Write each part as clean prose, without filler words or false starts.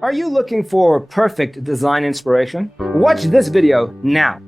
Are you looking for perfect design inspiration? Watch this video now.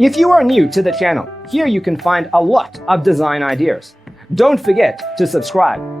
If you are new to the channel, here you can find a lot of design ideas. Don't forget to subscribe.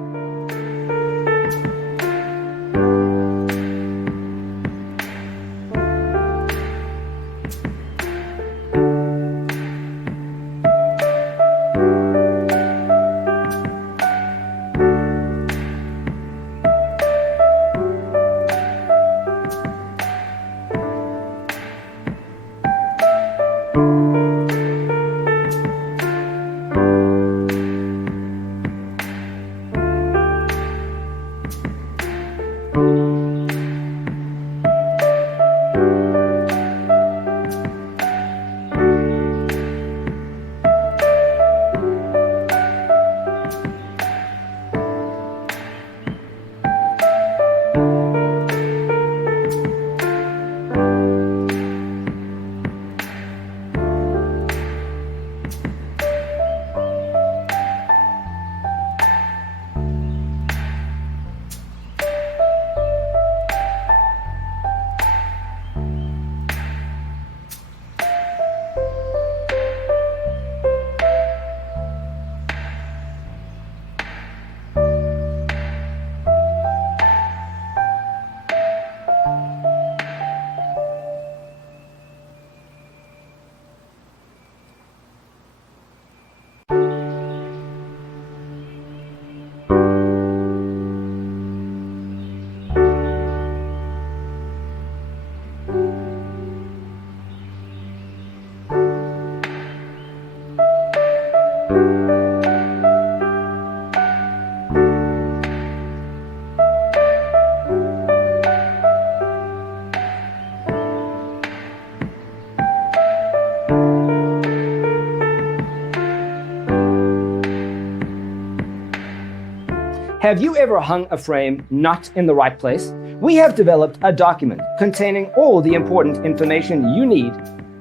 Have you ever hung a frame not in the right place? We have developed a document containing all the important information you need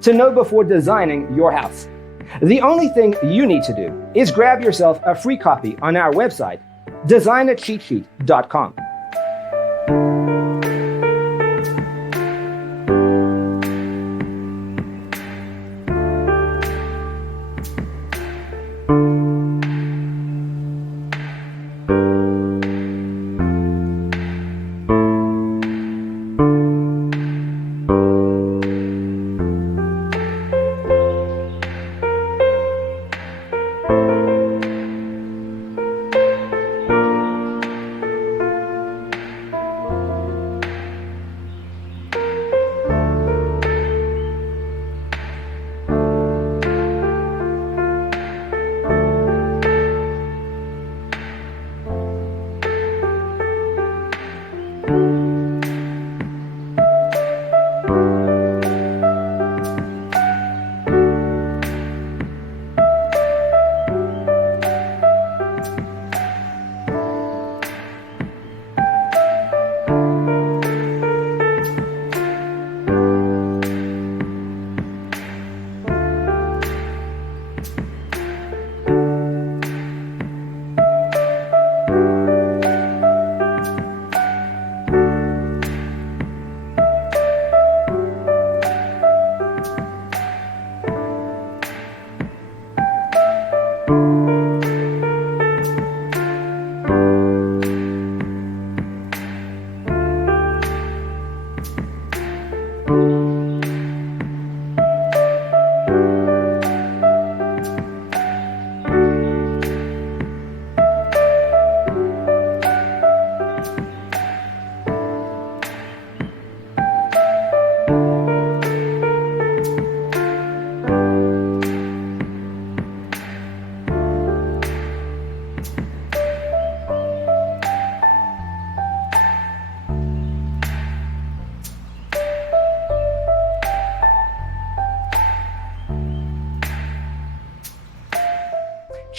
to know before designing your house. The only thing you need to do is grab yourself a free copy on our website, designacheatsheet.com.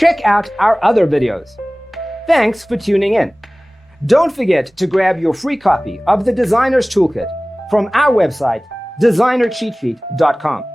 check out our other videos. Thanks for tuning in. Don't forget to grab your free copy of the Designer's Toolkit from our website, designercheatsheet.com.